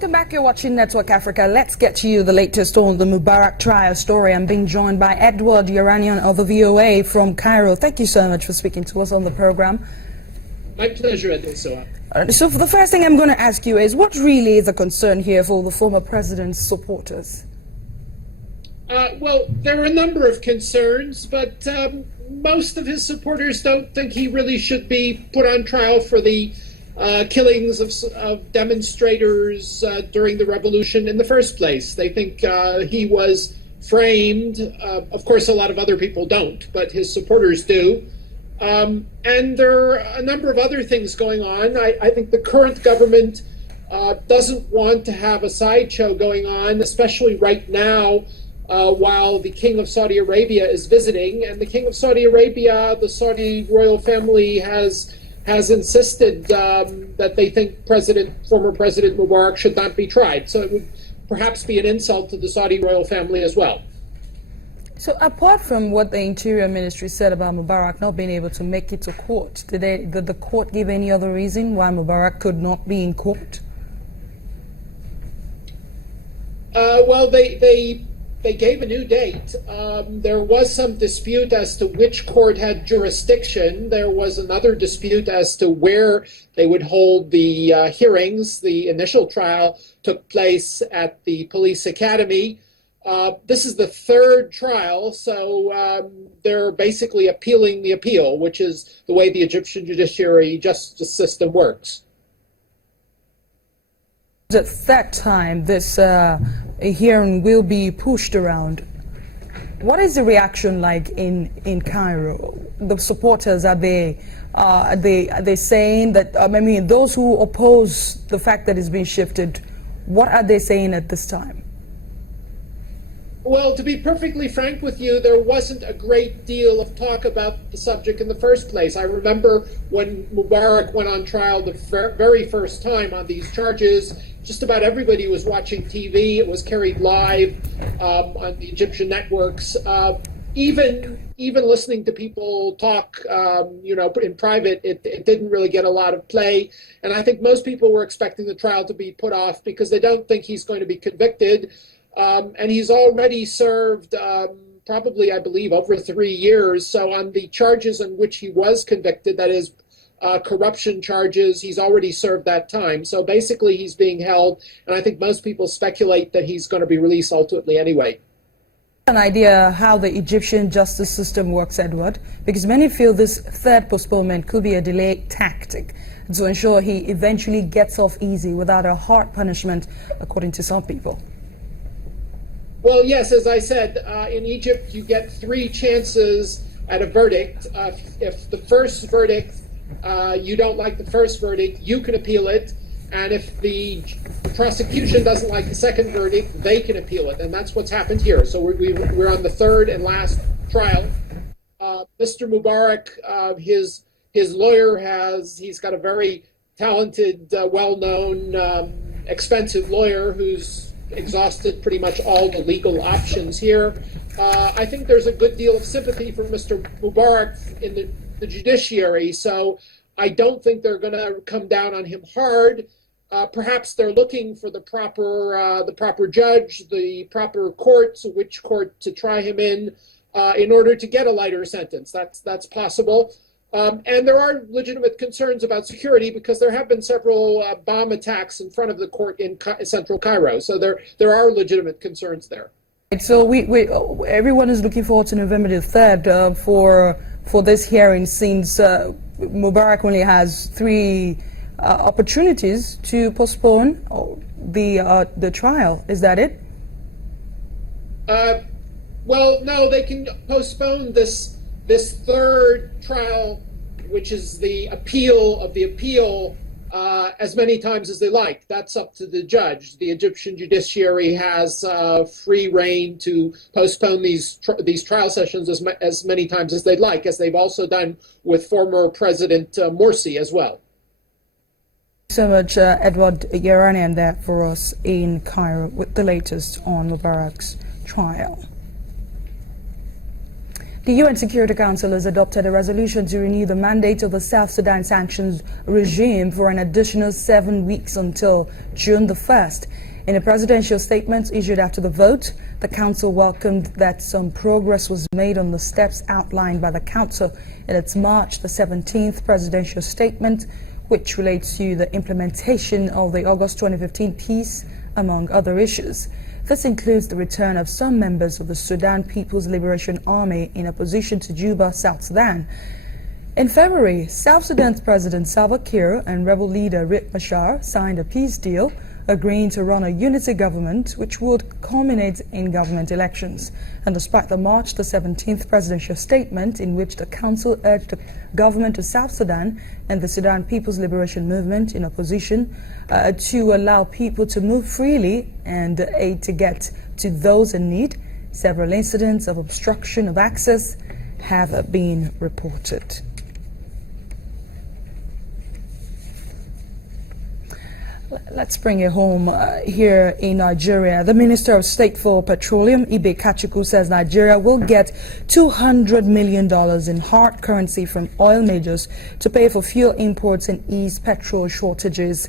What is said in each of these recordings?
Welcome back. You're watching Network Africa. Let's get to you the latest on the Mubarak trial story. I'm being joined by Edward Yeranian of the VOA from Cairo. Thank you so much for speaking to us on the program. My pleasure, Adesoa. So the first thing I'm going to ask you is, what really is a concern here for the former president's supporters? Well, there are a number of concerns, but most of his supporters don't think he really should be put on trial for the killings of demonstrators during the revolution in the first place. They think he was framed. Of course, a lot of other people don't, but his supporters do. And there are a number of other things going on. I think the current government doesn't want to have a sideshow going on, especially right now, while the King of Saudi Arabia is visiting. And the King of Saudi Arabia, the Saudi royal family, has insisted that they think former President Mubarak should not be tried. So it would perhaps be an insult to the Saudi royal family as well. So apart from what the Interior Ministry said about Mubarak not being able to make it to court, did the court give any other reason why Mubarak could not be in court? Well, they gave a new date. There was some dispute as to which court had jurisdiction. There was another dispute as to where they would hold the hearings. The initial trial took place at the police academy. This is the third trial, so they're basically appealing the appeal, which is the way the Egyptian judiciary justice system works. At that time, this hearing will be pushed around. What is the reaction like in Cairo? The supporters, are they saying that? I mean, those who oppose the fact that it's been shifted, what are they saying at this time? Well, to be perfectly frank with you, there wasn't a great deal of talk about the subject in the first place. I remember when Mubarak went on trial the very first time on these charges, just about everybody was watching TV. It was carried live on the Egyptian networks. Even listening to people talk, in private, it didn't really get a lot of play. And I think most people were expecting the trial to be put off because they don't think he's going to be convicted. And he's already served probably, I believe, over 3 years. So on the charges on which he was convicted, that is corruption charges, he's already served that time. So basically he's being held, and I think most people speculate that he's going to be released ultimately anyway. An idea how the Egyptian justice system works, Edward, because many feel this third postponement could be a delay tactic to ensure he eventually gets off easy without a hard punishment, according to some people. Well, yes, as I said, in Egypt you get 3 chances at a verdict. If the first verdict, you don't like the first verdict, you can appeal it. And if the prosecution doesn't like the second verdict, they can appeal it. And that's what's happened here. So we're on the third and last trial. Mr. Mubarak, his lawyer he's got a very talented, well-known, expensive lawyer who's exhausted pretty much all the legal options here. I think there's a good deal of sympathy for Mr. Mubarak in the judiciary, so I don't think they're going to come down on him hard. Perhaps they're looking for the proper judge, the proper courts, which court to try him in order to get a lighter sentence. That's possible. And there are legitimate concerns about security because there have been several bomb attacks in front of the court in central Cairo. So there are legitimate concerns there. So everyone is looking forward to November the 3rd for this hearing, since Mubarak only has 3 opportunities to postpone the trial. Is that it? Well, no, they can postpone this third trial, which is the appeal of the appeal, as many times as they like. That's up to the judge. The Egyptian judiciary has free reign to postpone these trial sessions as many times as they'd like, as they've also done with former President Morsi as well. So much, Edward Yeranian, there for us in Cairo with the latest on Mubarak's trial. The UN Security Council has adopted a resolution to renew the mandate of the South Sudan sanctions regime for an additional 7 weeks until June the 1st. In a presidential statement issued after the vote, the Council welcomed that some progress was made on the steps outlined by the Council in its March the 17th presidential statement, which relates to the implementation of the August 2015 peace, among other issues. This includes the return of some members of the Sudan People's Liberation Army in opposition to Juba, South Sudan. In February, South Sudan's President Salva Kiir and rebel leader Riek Machar signed a peace deal, agreeing to run a unity government which would culminate in government elections. And despite the March the 17th presidential statement in which the Council urged the government of South Sudan and the Sudan People's Liberation Movement in opposition to allow people to move freely and aid to get to those in need, several incidents of obstruction of access have been reported. Let's bring it home here in Nigeria. The Minister of State for Petroleum, Kachikwu, says Nigeria will get $200 million in hard currency from oil majors to pay for fuel imports and ease petrol shortages.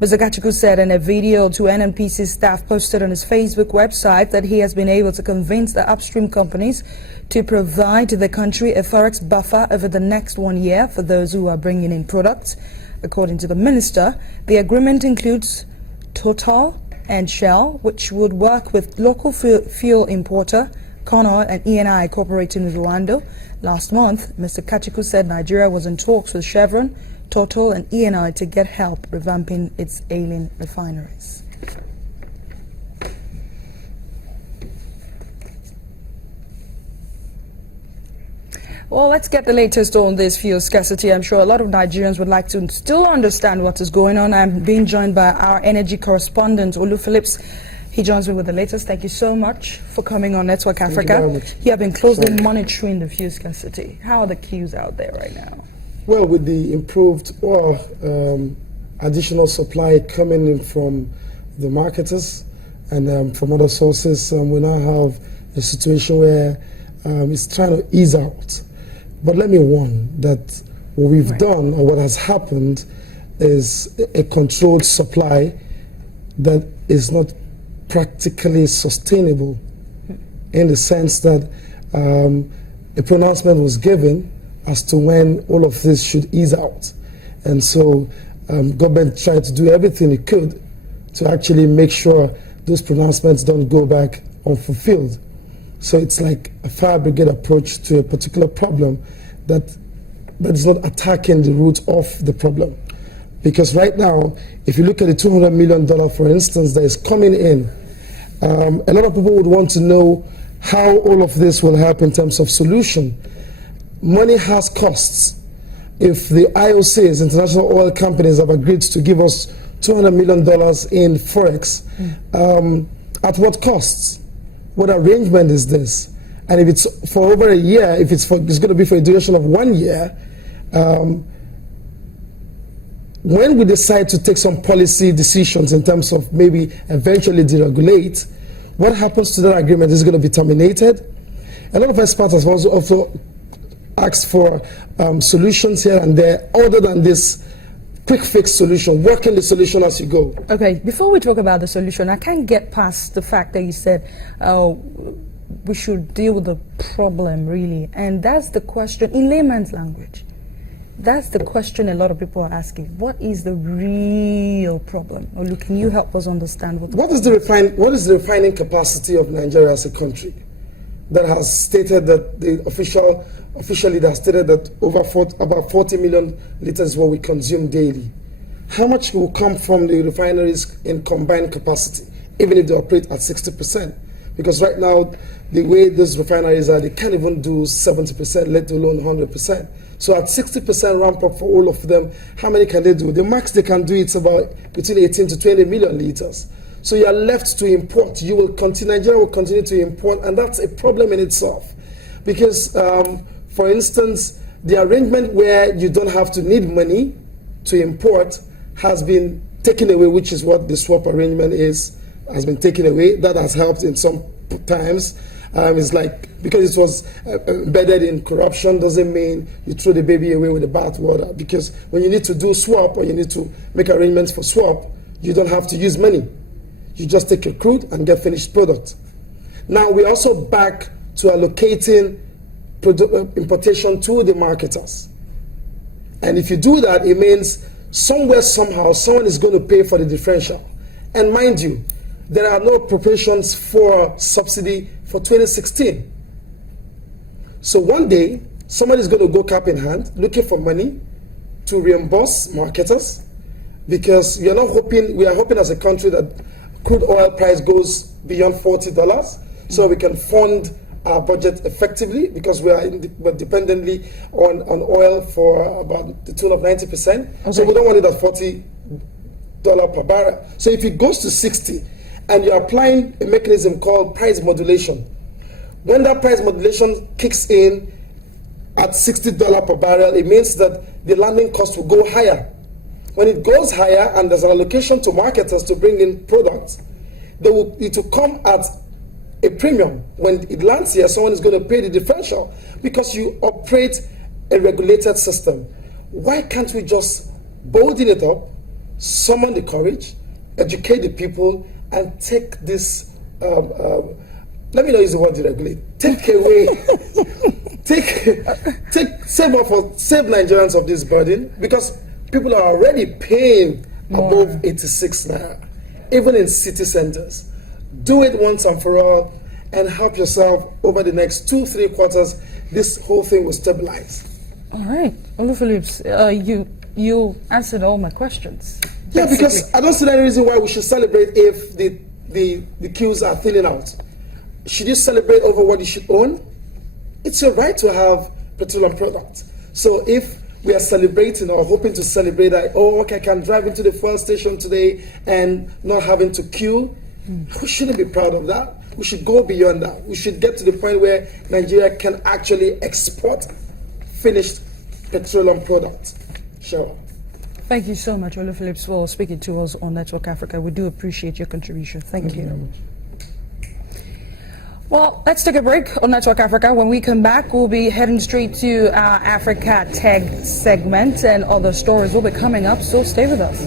Mr. Kachikwu said in a video to NNPC staff posted on his Facebook website that he has been able to convince the upstream companies to provide the country a Forex buffer over the next 1 year for those who are bringing in products. According to the minister, the agreement includes Total and Shell, which would work with local fuel importer Conoil and ENI cooperating with Rwanda. Last month, Mr. Kachikwu said Nigeria was in talks with Chevron, Total and ENI to get help revamping its ailing refineries. Well, let's get the latest on this fuel scarcity. I'm sure a lot of Nigerians would like to still understand what is going on. I'm being joined by our energy correspondent, Olu Phillips. He joins me with the latest. Thank you so much for coming on Network Africa. You have been closely monitoring the fuel scarcity. How are the queues out there right now? Well, with the improved additional supply coming in from the marketers and from other sources, we now have a situation where it's trying to ease out. But let me warn that what we've done or what has happened is a controlled supply that is not practically sustainable, in the sense that a pronouncement was given as to when all of this should ease out. And so government tried to do everything it could to actually make sure those pronouncements don't go back unfulfilled. So it's like a fire brigade approach to a particular problem that is not attacking the root of the problem. Because right now, if you look at the $200 million, for instance, that is coming in, a lot of people would want to know how all of this will help in terms of solution. Money has costs. If the IOCs, international oil companies, have agreed to give us $200 million in Forex, at what costs? What arrangement is this? And if it's for over a year, if it's going to be for a duration of 1 year, when we decide to take some policy decisions in terms of maybe eventually deregulate, what happens to that agreement? Is it going to be terminated? A lot of experts have also asked for solutions here and there, other than this quick fix solution, working the solution as you go. Okay, before we talk about the solution, I can't get past the fact that you said we should deal with the problem, really. And that's the question, in layman's language. That's the question a lot of people are asking. What is the real problem? Olu, can you help us understand what is the refining capacity of Nigeria as a country? That has stated that the officially that stated that about 40 million liters is what we consume daily. How much will come from the refineries in combined capacity, even if they operate at 60%? Because right now, the way those refineries are, they can't even do 70%, let alone 100%. So at 60% ramp up for all of them, how many can they do? The max they can do is about between 18 to 20 million liters. So you are left to import. Nigeria will continue to import, and that's a problem in itself. Because, for instance, the arrangement where you don't have to need money to import has been taken away, which is what the swap arrangement has been taken away. That has helped in some times. It's like, because it was embedded in corruption doesn't mean you throw the baby away with the bathwater. Because when you need to do swap or you need to make arrangements for swap, you don't have to use money. You just take your crude and get finished product. Now we're also back to allocating importation to the marketers. And if you do that, it means somewhere, somehow, someone is going to pay for the differential. And mind you, there are no appropriations for subsidy for 2016. So one day, somebody is going to go cap in hand, looking for money to reimburse marketers, because we are hoping as a country that crude oil price goes beyond $40, so we can fund our budget effectively, because we're dependently on oil for about the tune of 90%. Okay. So we don't want it at $40 per barrel. So if it goes to 60, and you're applying a mechanism called price modulation, when that price modulation kicks in at $60 per barrel, it means that the landing cost will go higher. When it goes higher and there's an allocation to marketers to bring in products, it will come at a premium. When it lands here, someone is going to pay the differential, because you operate a regulated system. Why can't we just bolden it up, summon the courage, educate the people, and take this, let me not use the word deregulate, take away, save Nigerians of this burden, because people are already paying above 86 naira, even in city centers. Do it once and for all, and help yourself. Over the next 2-3 quarters, this whole thing will stabilize. All right, Oluphilips, you answered all my questions. Yeah, because I don't see any reason why we should celebrate if the queues are thinning out. Should you celebrate over what you should own? It's your right to have petroleum products. So if we are celebrating or hoping to celebrate that, oh, okay, I can drive into the fuel station today and not having to queue, we shouldn't be proud of that. We should go beyond that. We should get to the point where Nigeria can actually export finished petroleum products. Sure. Thank you so much, Oluphilips, for speaking to us on Network Africa. We do appreciate your contribution. Thank you. Very much. Well, let's take a break on Network Africa. When we come back, we'll be heading straight to our Africa Tech segment, and other stories will be coming up, so stay with us.